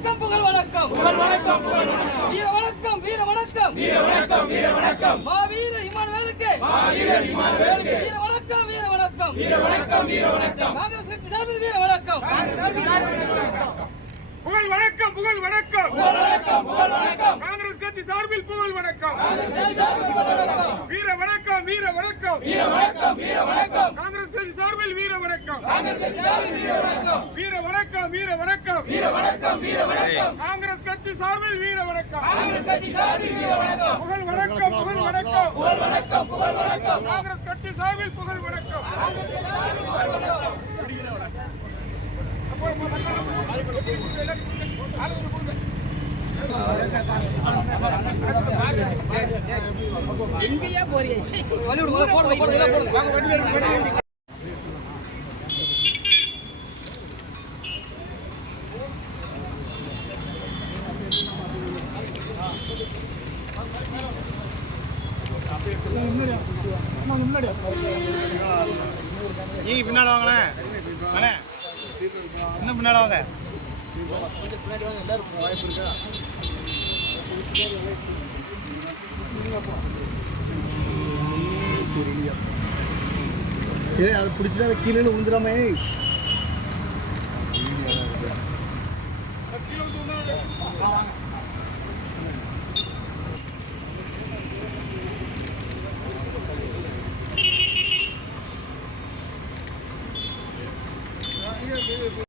வணக்கம் புகழ் வணக்கம் வீர வணக்கம் வீர வணக்கம் மாவீர இமானுவேலுக்கு வீர வணக்கம் காங்கிரஸ் கட்சி சார்பில் வீர வணக்கம் புகழ் வணக்கம் காங்கிரஸ் கட்சி சார்பில் புகழ் வணக்கம் வீர வணக்கம் காங்கிரஸ் கட்சி சார்பில் வீர வணக்கம் வீர வணக்கம் காங்கிரஸ் கட்சி சார்பில் வீர வணக்கம் புகழ் வணக்கம் காங்கிரஸ் கட்சி சார்பில் புகழ் வணக்கம் எங்கயா போறீங்க நீங்க பின்னால வாங்களேன் இன்னும் பின்னால வாங்க வாய்ப்பு இருக்கா அது பிடிச்சிட்டா கீழே விழுந்துடாமே